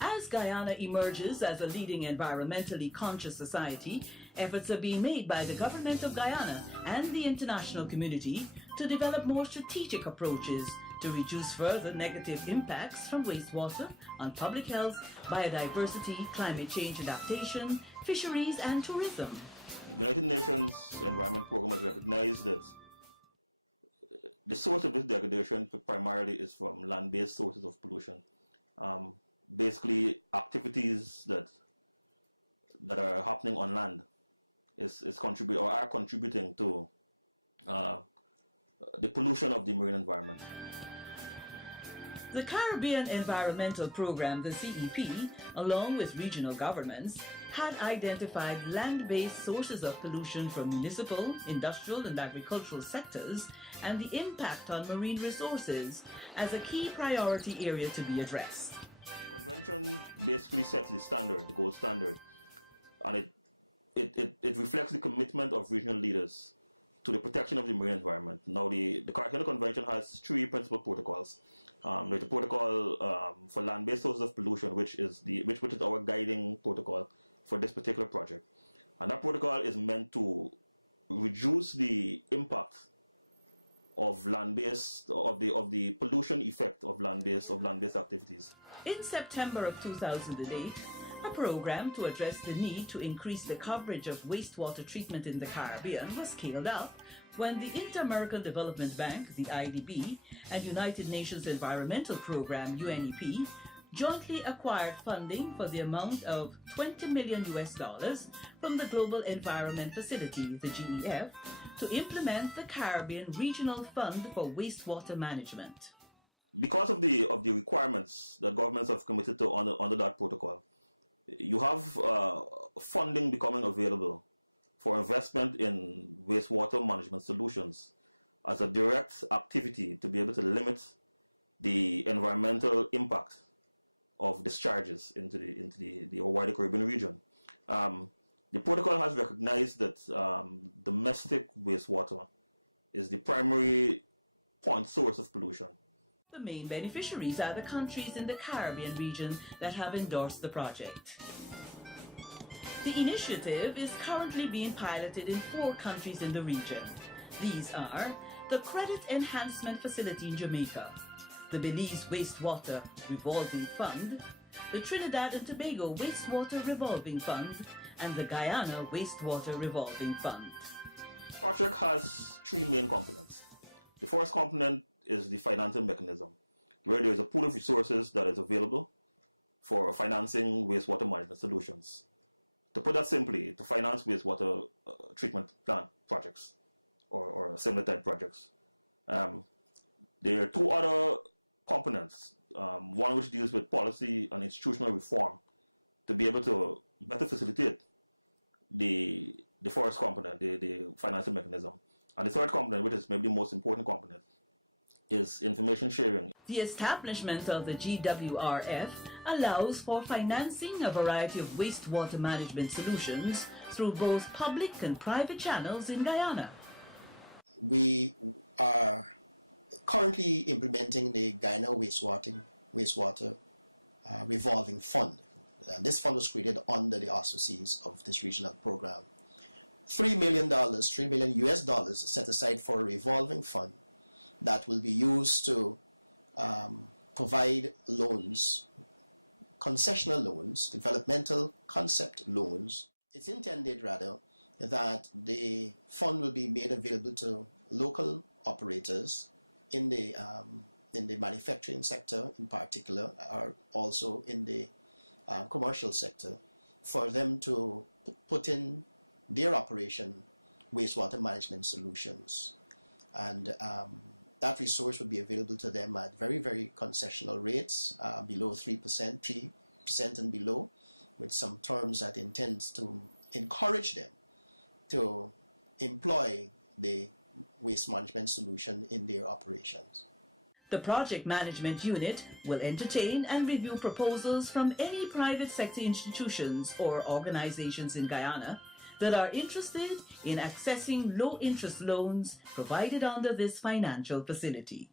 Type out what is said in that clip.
As Guyana emerges as a leading environmentally conscious society, efforts are being made by the government of Guyana and the international community to develop more strategic approaches to reduce further negative impacts from wastewater on public health, biodiversity, climate change adaptation, fisheries, and tourism. The Caribbean Environmental Program, the CEP, along with regional governments, had identified land-based sources of pollution from municipal, industrial, and agricultural sectors and the impact on marine resources as a key priority area to be addressed. In September of 2008, a program to address the need to increase the coverage of wastewater treatment in the Caribbean was scaled up when the Inter-American Development Bank, the IDB, and United Nations Environmental Program, UNEP, jointly acquired funding for the amount of $20 million from the Global Environment Facility, the GEF, to implement the Caribbean Regional Fund for Wastewater Management. Because of the requirements that governments have committed to under that protocol, you have funding becoming available for investment in wastewater management solutions as a direct activity to be able to limit the environmental impact of discharges into the wider Caribbean region. The protocol has recognized that domestic wastewater is the primary point source of pollution. The main beneficiaries are the countries in the Caribbean region that have endorsed the project. The initiative is currently being piloted in 4 countries in the region. These are the Credit Enhancement Facility in Jamaica, the Belize Wastewater Revolving Fund, the Trinidad and Tobago Wastewater Revolving Fund, and the Guyana Wastewater Revolving Fund. Financing wastewater management solutions. To put that simply, to finance wastewater treatment projects or similar projects. There are 2 other components. One of which deals with policy and institutional reform to be able to better facilitate the first component, the financing mechanism. And the third component, which is maybe the most important component, is information sharing. The establishment of the GWRF allows for financing a variety of wastewater management solutions through both public and private channels in Guyana. We are currently implementing the Guyana Wastewater Revolving Fund. This fund was created under the auspices of this regional program. $3 million is set aside for a revolving fund that will be used to provide loans, concessional loans, developmental concept loans. It's intended rather that the fund will be made available to local operators in the manufacturing sector in particular, or also in the commercial sector, for them to put in their operation wastewater management solutions. And that resource will be available to them at very, very concessional rates, below 3%, 3% and below, with some terms that intends to encourage them to employ the waste management solution in their operations. The project management unit will entertain and review proposals from any private sector institutions or organizations in Guyana that are interested in accessing low-interest loans provided under this financial facility.